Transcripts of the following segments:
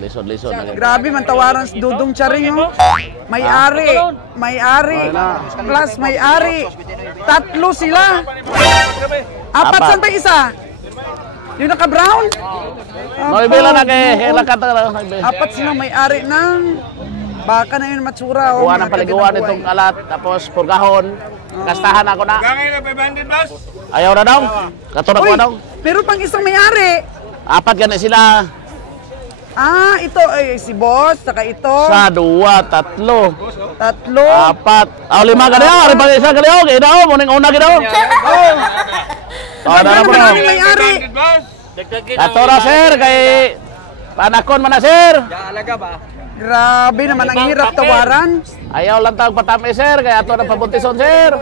Lisod-lisod na. Grabe man tawaran si Dudong Charing oh. May-ari, plus may-ari. Tatlo sila. Apat saan ba isa? Yung naka-brown? Maibila na kay lakata. Apat sila may-ari ng baka na yun matsura. Kuha ng paliguan itong kalat, tapos purgahon. Kastahan ako na. Ayaw na daw. Katulad ko daw. Pero pang isang may-ari. Apat ganun sila. Ah, ito ay si boss, saka ito. Sa 2, 3. 3. 4. Aw 5 gadaw, ari pa isa gadaw, kay daw mo ning una gadaw. Oh. Tara na po. May-ari. Katora sir kay panakon man na sir. Alaga ba? Grabe naman ang hirap tawaran. Ayaw lang tawag patami sir, kay ato na pabuntisan sir.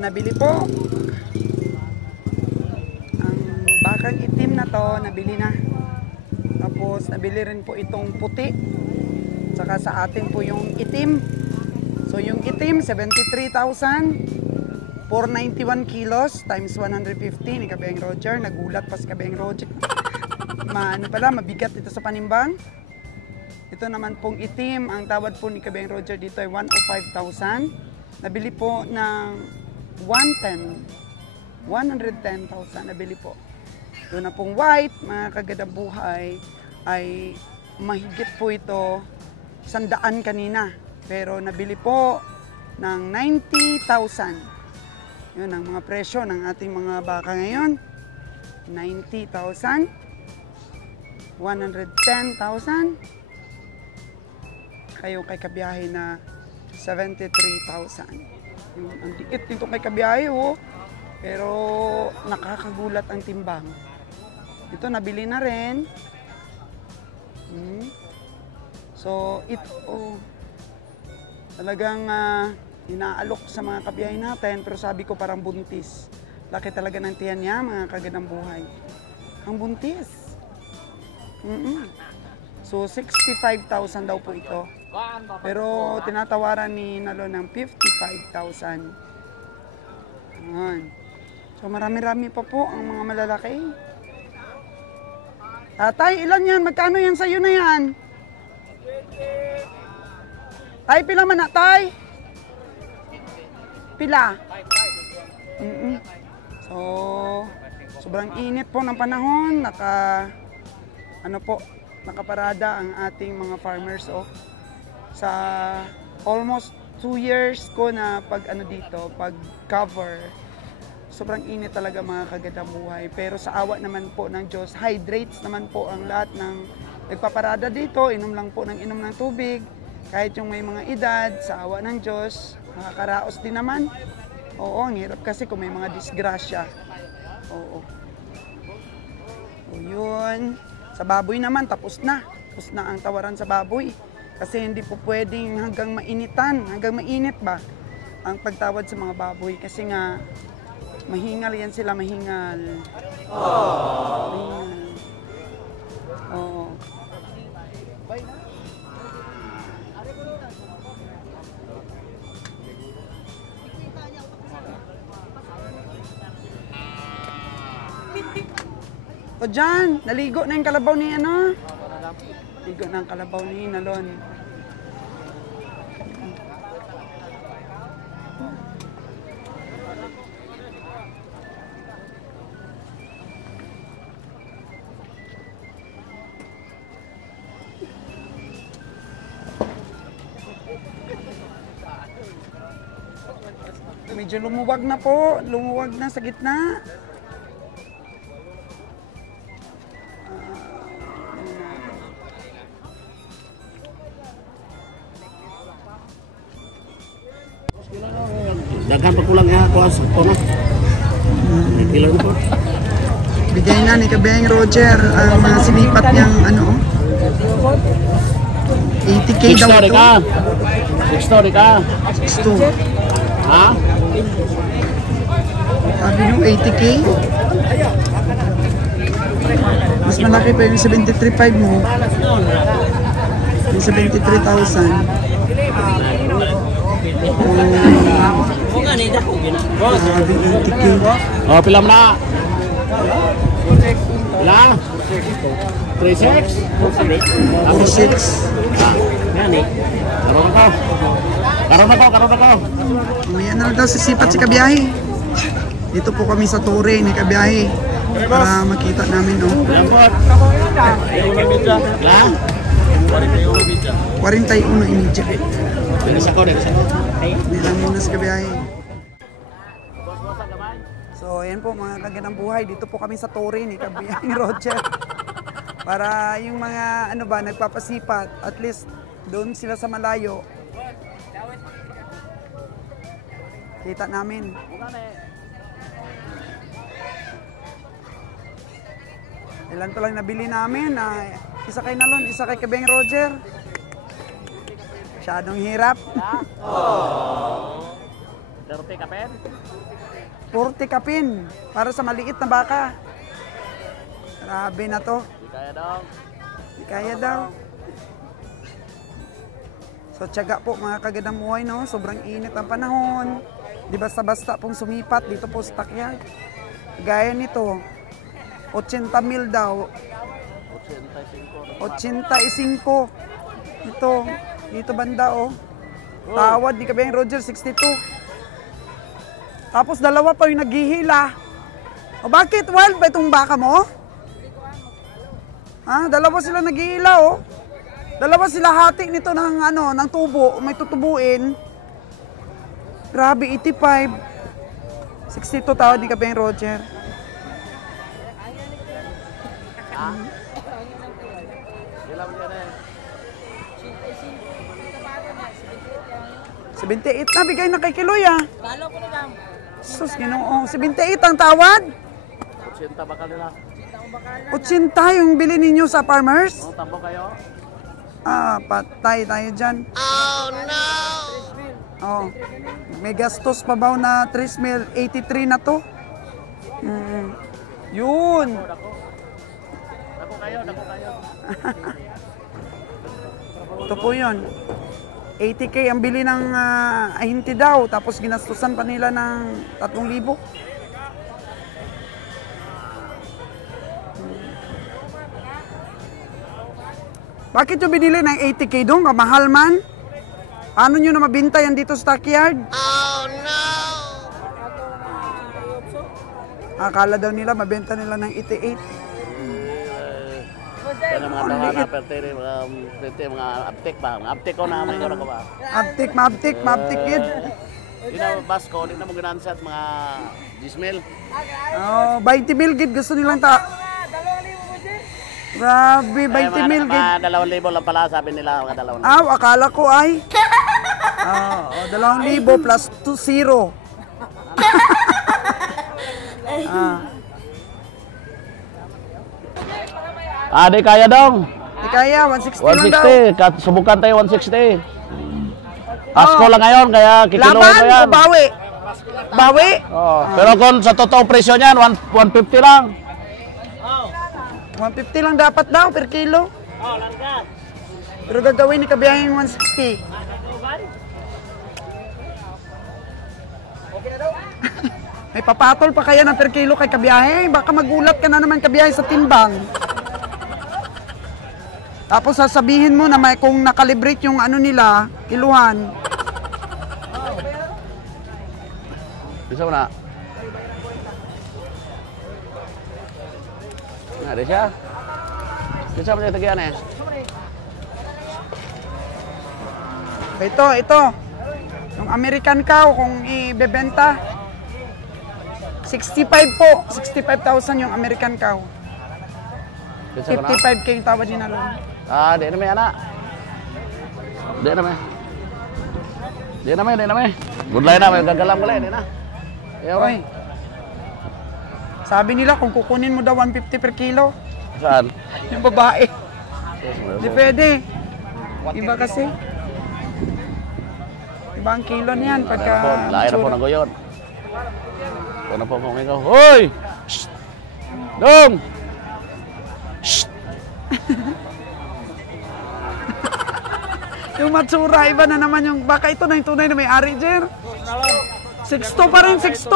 Nabili po ang bakang itim na to, nabili na. Tapos nabili rin po itong puti, saka sa atin po yung itim. So yung itim 73,491 kilos times 150 ni Kabeng Roger. Nagulat pa si Kabeng Roger. Ano pala, mabigat ito sa panimbang. Ito naman pong itim, ang tawad po ni Kabeng Roger dito ay 105,000. Nabili po ng 110,000 nabili po. Doon na pong white, mga kagadang buhay, ay mahigit po ito 100 kanina. Pero nabili po ng 90,000. Yun ang mga presyo ng ating mga baka ngayon. 90,000, 110,000, kayo kay kabiyahe na 73,000. Ang liit nito kay kabiyahe oh. Pero nakakagulat ang timbang. Ito nabili na rin. So ito talagang inaalok sa mga kabiyahe natin. Pero sabi ko parang buntis. Laki talaga ng tiyan niya, mga kagandang buhay. Ang buntis. So 65,000 daw po ito. Pero tinatawaran ni Nalo ng 55,000. So marami-rami pa po ang mga malalaki. Tatay, ilan yan? Magkano yan sa'yo na yan? Tay, pila man na, tay? Pila? So, sobrang init po ng panahon. Nakaparada ang ating mga farmers sa almost 2 years ko na pag cover. Sobrang init talaga, mga kagandang buhay. Pero sa awa naman po ng Diyos, hydrates naman po ang lahat ng nagpaparada dito. Inom lang po ng tubig. Kahit yung may mga edad, sa awa ng Diyos, nakakaraos din naman. Oo, ang hirap kasi kung may mga disgrasya. Oo. O yun. Sa baboy naman, tapos na. Tapos na ang tawaran sa baboy. Kasi hindi po pwedeng hanggang mainit ba ang pagtawad sa mga baboy. Kasi nga, mahingal yan sila, mahingal. Mahingal. Oo. O dyan, naligo na yung kalabaw ni Ligo na ang kalabaw ni Nalon. Medyo lumuwag na po, lumuwag na sa gitna. Daghan pa kulang ya kuas po na. Kilo po. Bigay na ni Kabeng Roger ang mga silipat niyang 80K 6 daw story ito. ka. 6 story ka. 6'2". Ha? Sabi nyo 80K. Mas malaki pa yung 73.5 mo. Yung 73,000. Sabi 80K. Oh, pila mo na. Pila? 36? 46. Karoon ako. Karoon ako. Mamaya na lang daw sisipat si Kabiyahe. Dito po kami sa Torre ni Kabiyahe. Para makita namin, no? Lampot. La? 41 imidya. Dinis ako. Nilang muna si Kabiyahe. So, ayan po mga kagandang buhay. Dito po kami sa Torre ni Kabiyahe Roger. Para yung mga ano ba, nagpapasipat, at least doon sila sa malayo. Kita namin. Ilan to lang nabili namin. Isa kay Nalon, isa kay Kabeng Roger. Masyadong hirap. 30 ka pen? 40 kapin para sa maliit na baka. Grabe na to. Di kaya daw. Di kaya daw. So tiyaga po mga kagandang buhay, no? Sobrang init ang panahon. Di basta-basta pong sumipat dito po sa Tackyard. Gaya nito, 80,000 daw. 85. Dito banda, oh. Tawad, di ka ba yung Roger, 62. Tapos dalawa pa yung naghihila. O bakit? Wild ba itong baka mo? Ha? Dalawa sila naghihila, oh. Dalawa sila hati nito ng, ano, ng tubo. May tutubuin. Grabe, 85. 62 tawad, di ka ba yung Roger? 78 na, bigay na kay Kiloy, ah. Sus, Ginoo. 78 ang tawad? 80 bakal nila. 80 yung bili ninyo sa farmers? Oh, tambo kayo. Patay tayo dyan. Oh, no! Oh, may gastos pa ba na 3,083 na to? Yun! Dako kayo. Ito po yun. 80K ang bili ng ahinti daw, tapos ginastusan pa nila ng 3,000. Bakit yung binili ng 80K doon? Kamahal man? Paano nyo na mabinta yan dito sa Tackyard? Oh no! Akala daw nila, mabenta nila ng 88. Kaya mga tawa na pertere, mga aptek ba? Mga aptek ko na, may ko ba? Maaptik yun. Di na Basko, di na mo ginansat mga Gismel. Oh, 20 mil gid gusto nilang ta. Grabe, 20 mil gid. Mga 2,000 lang pala, sabi nila, mga 2,000. Akala ko ay. 2,000 plus 0. Di kaya dong. Di kaya, 160 lang daw. 160, subukan tayo 160. Pasko lang ngayon, kaya kikiluhin ko yan. Laban o bawi? Bawi? Pero kung sa totoong presyo niyan, 150 lang. 150 lang dapat daw per kilo. Pero gagawin ni Kabiyahe yung 160. May papatol pa kaya ng per kilo kay Kabiyahe? Baka magulat ka na naman Kabiyahe sa timbang. Tapos sasabihin mo na may kung nakalibrate yung ano nila, kiluhan. Bisa mo na? Ada siya? Bisa mo niya tagian eh? Ito. Yung American cow kung ibebenta. 65 po. 65,000 yung American cow. 55K yung tawad din na lang. Di na may anak. Di na may. Gulay na, may gagalang gulay. Di na. Oy. Sabi nila kung kukunin mo daw 150 per kilo. Saan? Yung babae. Di pwede. Iba kasi. Iba ang kilo niyan pagka... Lain na po na goyon. Ito na po kung ikaw. Hoy! Shhh! Dong! Shhh! Yung matsura, iba na naman yung... Baka ito na yung tunay na may-ari, Jer. 6'2 pa rin, 6'2.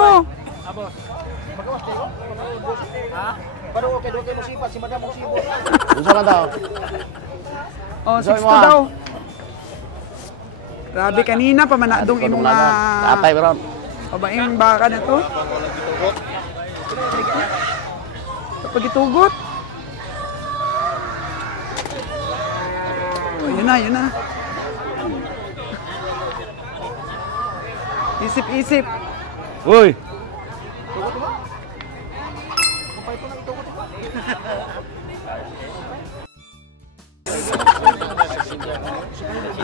Baru okay musibat si madam musibot. Gusto ka daw? Oh, 6'2 daw. Grabe, kanina pa manadong imong Atay, bro. babaeng baka na to. Kapag itugot. Oh, yun na, yun na. Isip-isip. Uy!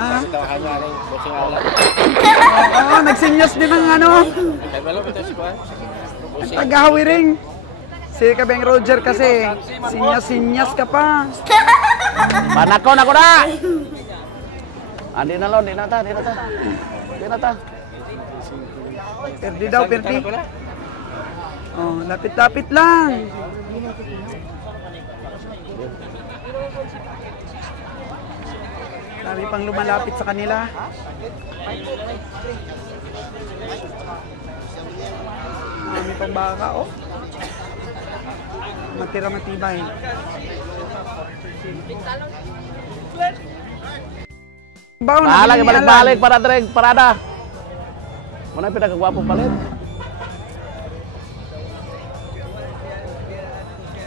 Ah. Oo, nagsinyos din ang ano. Ang taga-hawiring. Si Kabeng Roger kasi, sinyas-sinyas ka pa. Panakon ako na! Andi na lo, di na ta, di na ta. Di na ta. Perdi daw, perdi. Oh, lapit-lapit lang. Dami pang lumalapit sa kanila. Dami pang baka, oh. Matira matibay. Bahala ka balik-balik para direk parada. Mana pinakagwapo palit?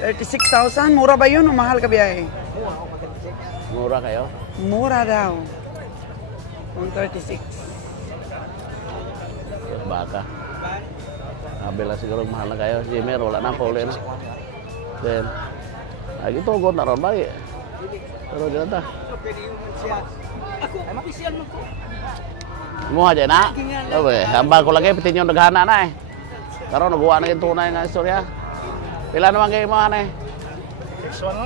36,000, mura ba yun o mahal ka biyahe? Mura kayo? Mura daw. 136. Yes, baka. Abela siguro mahal na kayo. Jimmer, wala na pa uli na. Then, ay ito, god na ron ba eh. Pero di na ta. Ay mapisian mo ko. Mo aja na. Obe, hamba ko lagi pitin yung naghana na eh. Karon nagawa na yung tunay nga istorya. Pila naman kayo mga na eh? 6-1 na.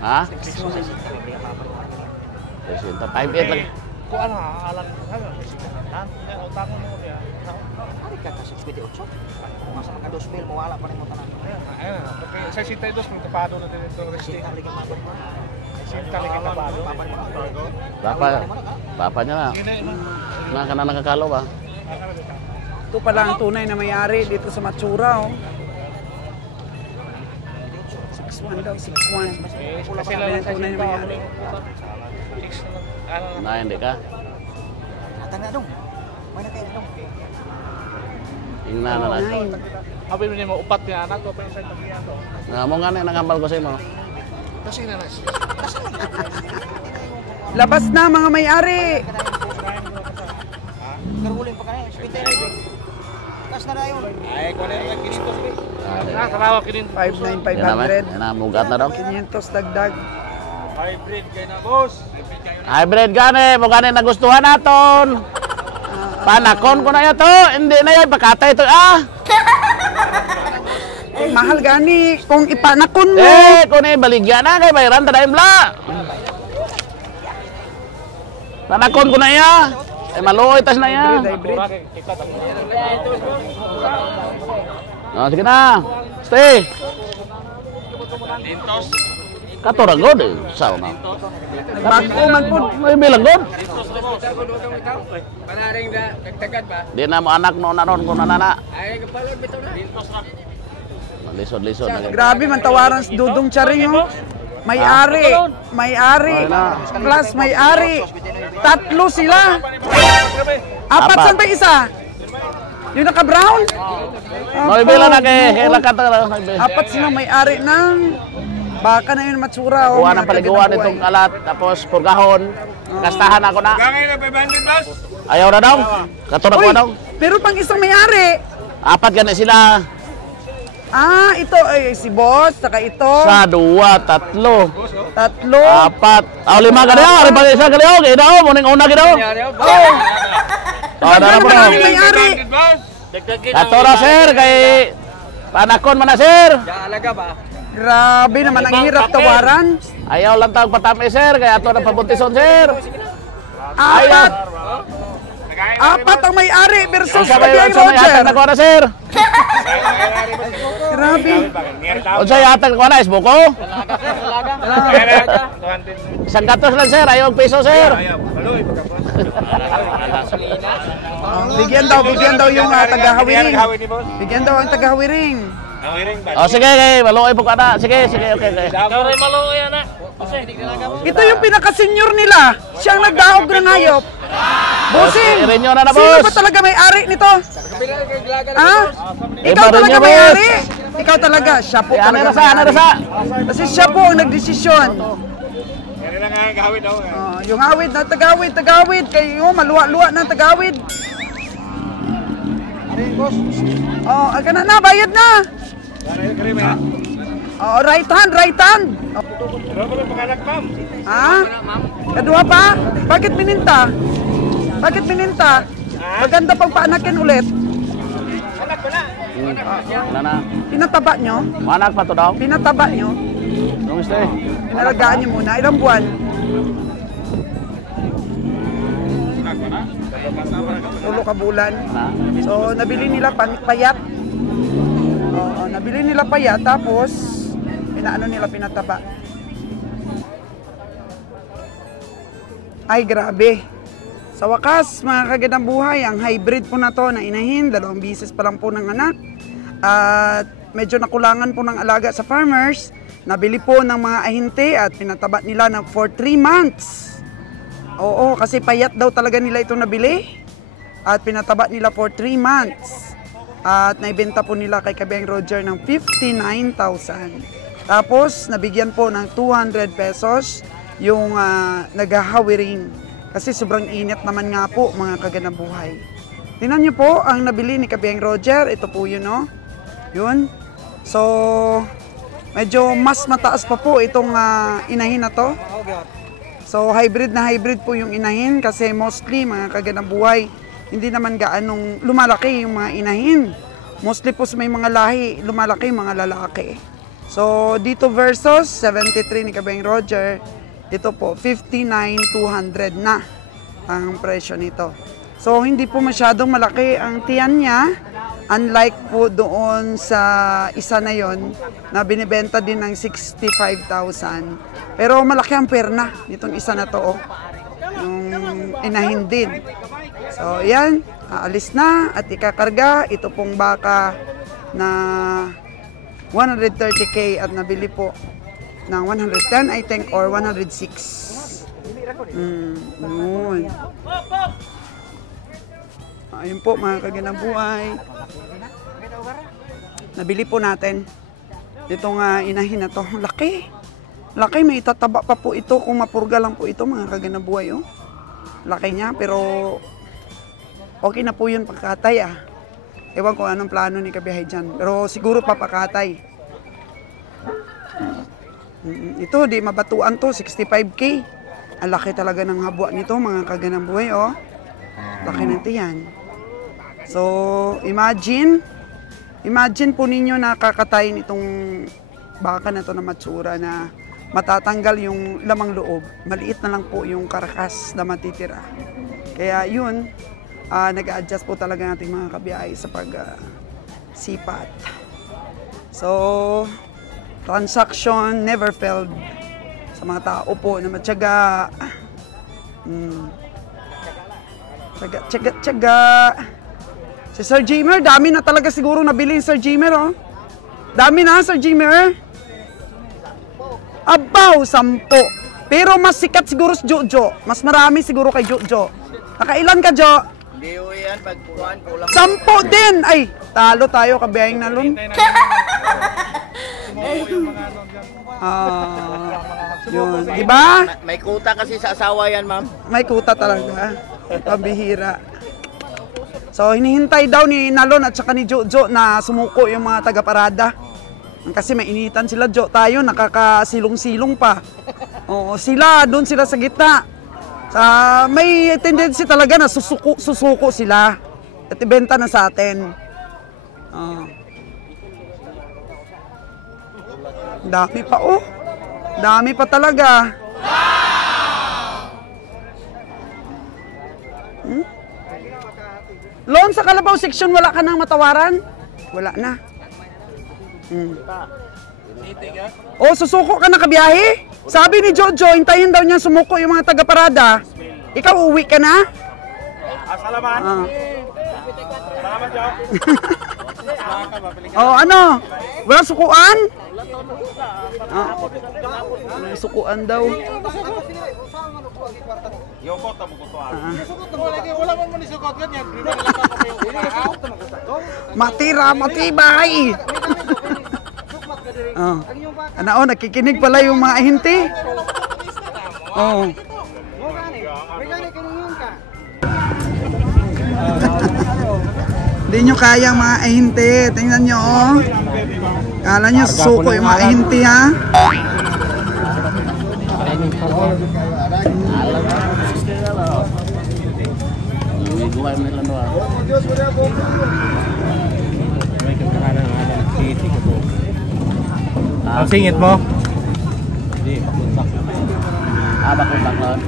Ha? 5'8 lagi. Kung ano, alam ko ano, utangan mo dia. Ari ka kasi 28. Masa maka 2,000 mawala pa rin mo tanan. Ayun, porque sa 62 kung tapado na din ito resting. Sinta lagi tapado. Papa niya na. Na ka na nakakalo ba? Ito pala ang tunay na may-ari dito sa Matsura, oh. 6'1 daw, 6'1. Kasi Sabi ng tunay na may-ari. Na hindi ka? Tanda dong. May na kayo dong. Ingna na lang. Habi mo niya mo upat niya anak ko pa yung sa tagiyan to. Nga mo nga na nakambal ko sa imo. Kasi na na siya. Labas na mga may-ari. Karulin pa kanay, spinte na ito. Kas na dayon. Ay, kung ano yung 500 be. Ah, Tarawa kinin. 5,900. Yan na, mugat na daw. 500 dagdag. Hybrid kayo na, boss. Hybrid gani, mo gani nagustuhan naton. Panakon ko na to, hindi na yan, pakatay ito ah. Eh, mahal gani kung ipanakon mo. Kung baligyan na, kay bayaran tadayin bla. Panakon ko na yan. Maluoy tas na yan. Hybrid. Sige na, stay. Katorang god eh, sao na. Nagbago man po. May bilang god. Panaring da, dagdagan ba? Di na mo anak no naron ko na nana. Ay, kapalod bitaw na. Lisod-lisod na. Grabe man tawaran si Dudong Charing, oh. May-ari, may-ari, plus may-ari. Tatlo sila. Apat saan pa isa? Yung naka-brown? May bilang na kay lakata. Apat sila may-ari ng baka na yun Matsura. Oh. Kuha ng paliguan itong kalat, tapos purgahon. Kastahan ako na. Gangay na 500 boss. Ayaw na daw. Katurang ko daw. Pero pang isang may-ari. Apat gani sila. Ah, ito si boss, saka ito. Sa dua, tatlo, Tatlo. apat. Aw lima ka daw, ari pa isa ka daw. Kay daw mo ning una ka daw. Oh. Na po daw. May-ari. Katora sir kay panakon man na sir. Alaga ba? Grabe naman ang hirap tawaran. Ayaw lang tawag patami, sir. Kaya ito na pabutison, sir. Apat! Apat ang may-ari versus Unsa may Kabiyang hatag Roger. na kuha na, sir? Grabe. Unsa yung hatag na kuha na? Isbuko? Isang gatos lang, sir. Ayaw piso, sir. Bigyan daw yung taga-Hawiring. Bigyan daw ang taga-Hawiring. O, sige, maluoy po ka na. Sige, okay. Ito yung pinaka-senior nila. Siyang nagdahog ng hayop. Bossing! Irinyo na na, Sino boss. ba talaga may-ari nito? Ha? Ikaw Iba rin talaga niya, may-ari? Ikaw talaga. Siya po Ano talaga rasa? may-ari. Kasi siya po ang nagdesisyon. Yung awid na tagawid. Kayo, maluwa-luwa ng tagawid. Oh, aga na, bayad na. Oh, right hand. Ha? Kadua pa? Bakit bininta? Maganda pang paanakin ulit. Wala na. Pinataba nyo? Manak pa to daw. Pinataba nyo? Namaste. Pinalagaan nyo muna. Ilang buwan? Ulo ka bulan. So, nabili nila payat. Oo, nabili nila payat. Tapos, pinataba. Ay, grabe. Sa wakas, mga kagandang buhay, ang hybrid po na to na inahin, 2 bisis pa lang po ng anak. At medyo nakulangan po ng alaga sa farmers. Nabili po ng mga ahinte at pinataba nila for 3 months. Oo, kasi payat daw talaga nila ito nabili. At pinataba nila for 3 months. At naibenta po nila kay Kabiyang Roger ng 59,000. Tapos, nabigyan po ng 200 pesos yung naghahawiring. Kasi sobrang init naman nga po, mga kagandang buhay. Tingnan nyo po, ang nabili ni Kabiyang Roger, ito po yun, no? Yun. So, medyo mas mataas pa po itong inahin na to. So, hybrid po yung inahin kasi mostly, mga kagandang buhay, hindi naman gaanong lumalaki yung mga inahin. Mostly po may mga lahi, lumalaki mga lalaki. So, dito versus 73 ni Kabiyang Roger, ito po, 59,200 na ang presyo nito. So, hindi po masyadong malaki ang tiyan niya. Unlike po doon sa isa na yon na binibenta din ng 65,000. Pero malaki ang perna nitong isa na to. Yung inahin din. So, yan. Aalis na at ikakarga. Ito pong baka na 130K at nabili po ng 110 I think or 106. Yun. Ayun po mga kagandang buhay. Nabili po natin itong inahin na to. Laki. Laki, may itataba pa po ito kung mapurga lang po ito mga kagandang buhay. Oh. Laki niya pero okay na po yun pagkatay Ewan ko anong plano ni Kabiyahe dyan. Pero siguro papakatay. Ito, di mabatuan to, 65K. Ang laki talaga ng habwa nito, mga kagandang buhay, oh. Laki nito yan. So, imagine po ninyo na kakatayin itong baka na to na matsura na matatanggal yung lamang loob. Maliit na lang po yung karakas na matitira. Kaya yun, nag-a-adjust po talaga natin mga kabiyahe sa pag-sipat. So, transaction never failed sa mga tao po na matyaga. Tyaga. Si Sir Jimer, dami na talaga siguro nabili Sir Jimer, oh. Dami na, Sir Jimer. Abaw, 10. Pero mas sikat siguro si Jojo. Mas marami siguro kay Jojo. Nakailan ka, Jo? Hindi ko yan, pagkuhan ko lang. 10 din! Ay, talo tayo, kabiyahing na lun. Yun, di ba? May kuta kasi sa asawa yan, ma'am. May kuta talaga. Pambihira. So, hinihintay daw ni Nalon at saka ni Jojo na sumuko yung mga taga-parada. Kasi mainitan sila, Jo. Tayo, nakakasilong-silong pa. Oo, doon sila sa gitna. May tendency talaga na susuko sila. At ibenta na sa atin. Dami pa, oh. Dami pa talaga. Loan sa Kalabaw section, wala ka nang matawaran? Wala na. O, susuko ka na kabiyahe? Sabi ni Jojo, hintayin daw niya sumuko yung mga taga-parada. Ikaw, uwi ka na? Salamat. Salamat, Joe. Oh, ano? Wala sukuan? Wala sukuan daw. Yokot mo ko to. Wala man mo ni sukot ganyan. Matira, matibay! Oh. Ano, nakikinig pala yung mga ahente. Oh. Hindi nyo kaya mga ahente. Tingnan nyo, oh. Kala nyo, suko yung mga ahente, ha? Ang singit mo? Bakuntak lang.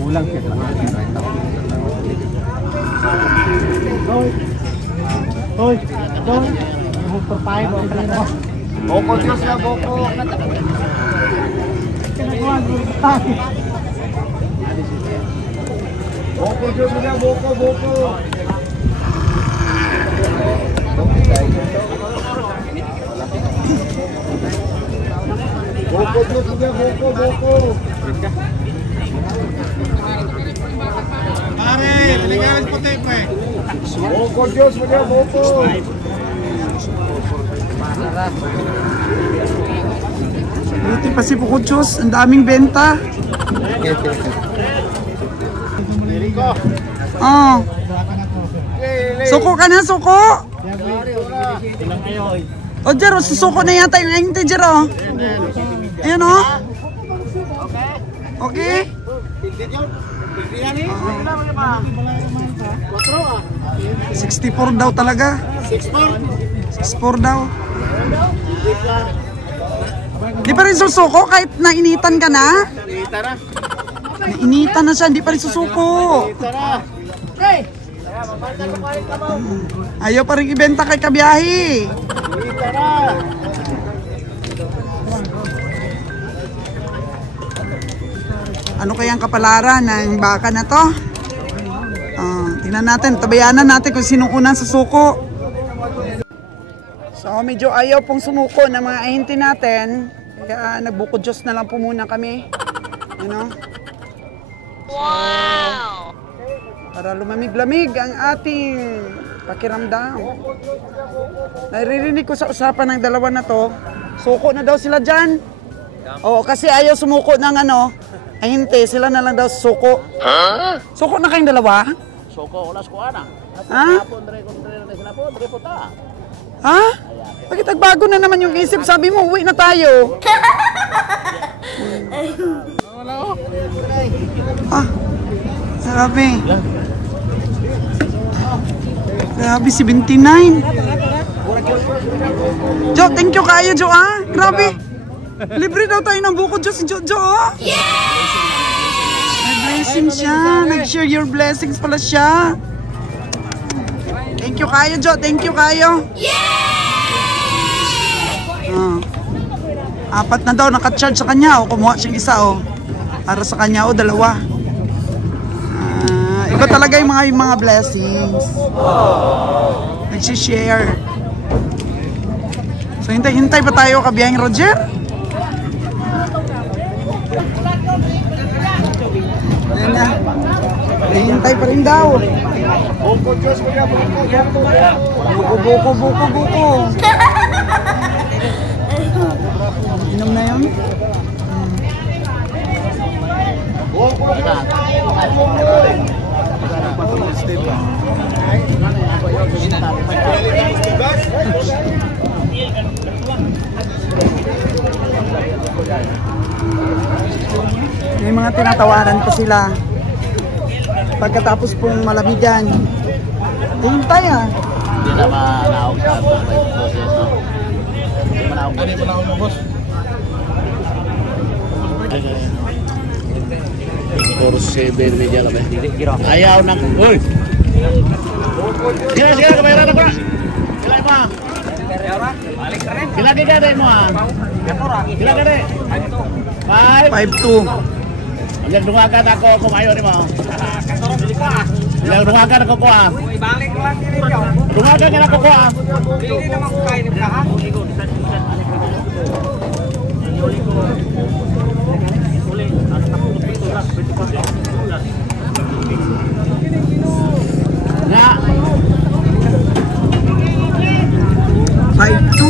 Ulang siya. Hoy, magpapayag mo ang kanak mo. Boko Diyos na boko. Boko Diyos na boko, boko. Boko Diyos na boko, boko. Pare, tinigawin po tayo pre. Boko Diyos na boko. Buti pa si Pukuchos, ang daming benta. Oh. Suko ka na, suko. O, Jero, susuko na yata yung ahente, Jero. Ayan, o. Okay? 64 daw talaga. 64 daw. Di pa rin susuko kahit nainitan ka na? Nainitan na siya, hindi pa rin susuko. Ayaw pa rin ibenta kay kabiyahe. Ano kayang kapalaran ng baka na to? Tingnan natin, tabayanan natin kung sinong unang susuko. So medyo ayaw pong sumuko ng mga ahente natin. Kaya nagbukod Diyos na lang po muna kami. You know? Wow! Para lumamig-lamig ang ating pakiramdam. Naririnig ko sa usapan ng dalawa na to, suko na daw sila dyan. Oo, kasi ayaw sumuko ng ano, ahente, sila na lang daw suko. Suko na kayong dalawa? Suko, ulas ko ana. Ha? Ha? Bakit nagbago na naman yung isip? Sabi mo, uwi na tayo. Ah, grabe. Grabe, 79. Jo, thank you kayo, Jo, ah. Grabe. Libre daw tayo ng buko, Jo, si Jo, oh. Nag-blessing siya. Nag-share your blessings pala siya. Thank you kayo, Jo. Thank you kayo. Apat na daw naka-charge sa kanya. O, kumuha siyang isa, o. Para sa kanya, o, dalawa. Iba talaga yung mga blessings. Nag-share. So, hintay pa tayo kabiyahing Roger. Ayan na. Hintay pa rin daw. Boko Diyos na boko, Buko. Inom na yun? May mga tinatawaran pa sila. Pagkatapos pong malamigan. Hintay, ah. Hindi na manaog sa process, no? Hindi manaog. Ano yung manaog mo, boss? 4-7 media lang eh. Ayaw nang... Uy! Sige, kabayaran ako na. Kailan mo ah? Kailan ka din mo ah? Kailan ka din? 5-2. Hanggang dungakan ako kumayo ni mo. Hanggang dungakan ako ko ah. Dungakan ka na ako ko ah. Hindi naman ko kain ng kahan. Nga. 5-2.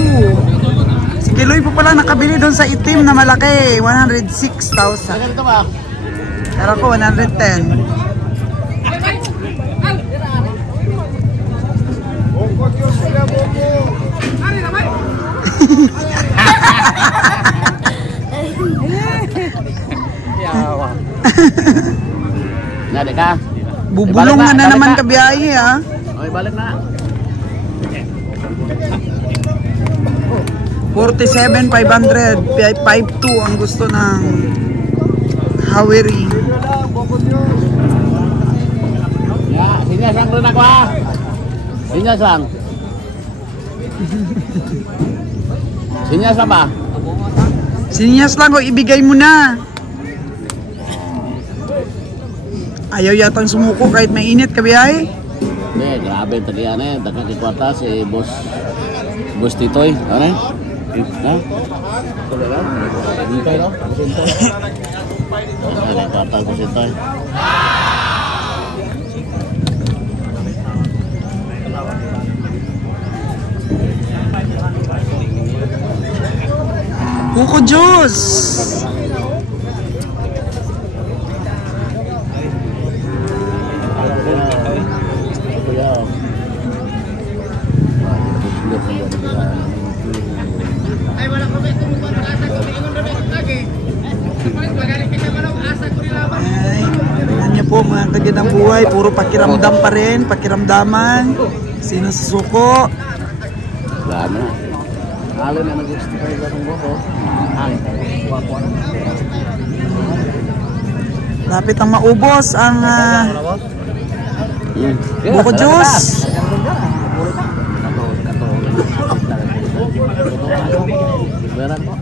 Si Kiloy po pala nakabili doon sa itim na malaki. 106,000. Ganito ba? Pero ako 110. Nade ka? Bubulong na naman kabiyahe ha. Okay, balik na. 47,500. 5-2 ang gusto ng Haweri. Ya, sinyas lang doon ako ha. Sinyas lang. Sinyas lang ba? Sinyas lang o ibigay mo na. Ayaw yatang sumuko kahit mainit kabiyahe. Hindi, grabe tagihan eh. Nagkakikwarta si Boss Titoy. Ano eh? Ha? Tuloy lang? Hintay no? Kusintoy. Nagkakikwarta Kusintoy. Kuko juice. Ay, wala ko ba ito mo ba asa ko ingon ra ko lagi. Magaling kita malaw asa ko nilaban. Ay, tingnan niyo po mga kagandang buhay, puro pakiramdam pa rin, pakiramdaman. Sino susuko? Wala na. Halo na nag-justify sa kong buko. Lapit ang maubos ang buko juice. Beran po.